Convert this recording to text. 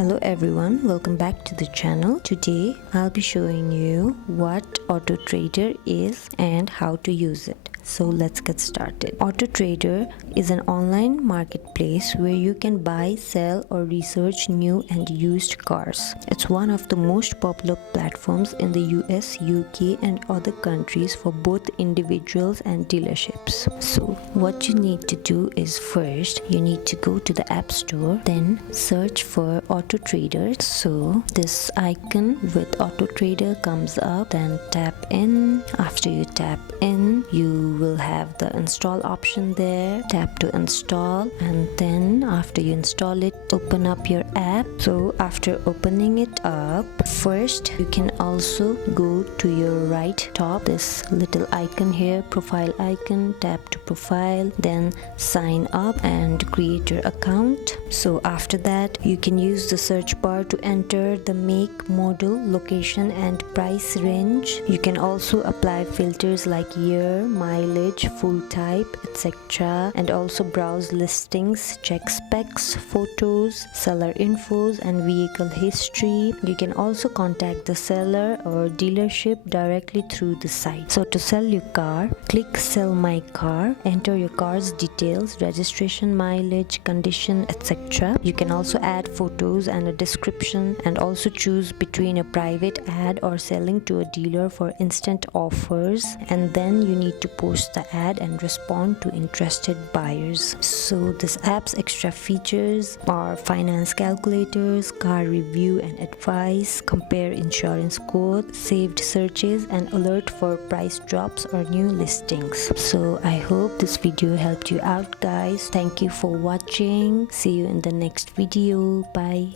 Hello everyone, welcome back to the channel. Today I'll be showing you what Autotrader is and how to use it. So let's get started. Autotrader is an online marketplace where you can buy, sell or research new and used cars. It's one of the most popular platforms in the US, UK and other countries for both individuals and dealerships. So what you need to do is first you need to go to the App Store, then search for Autotrader. So this icon with Autotrader comes up, then tap in. After you tap in, you will have the install option there. Tap to install, and then after you install it, open up your app. So after opening it up, first you can also go to your right top, this little icon here, profile icon. Tap to profile, then sign up and create your account. So after that, you can use the search bar to enter the make, model, location and price range. You can also apply filters like year, mileage, full type, etc. and also browse listings, check specs, photos, seller infos and vehicle history. You can also contact the seller or dealership directly through the site. So to sell your car, click sell my car, enter your car's details, registration, mileage, condition, etc. You can also add photos and a description, and also choose between a private ad or selling to a dealer for instant offers, and then you need to post the ad and respond to interested buyers. So this app's extra features are finance calculators, car review and advice, compare insurance quote, saved searches and alert for price drops or new listings. So I hope this video helped you out, guys. Thank you for watching. See you in the next video. Bye.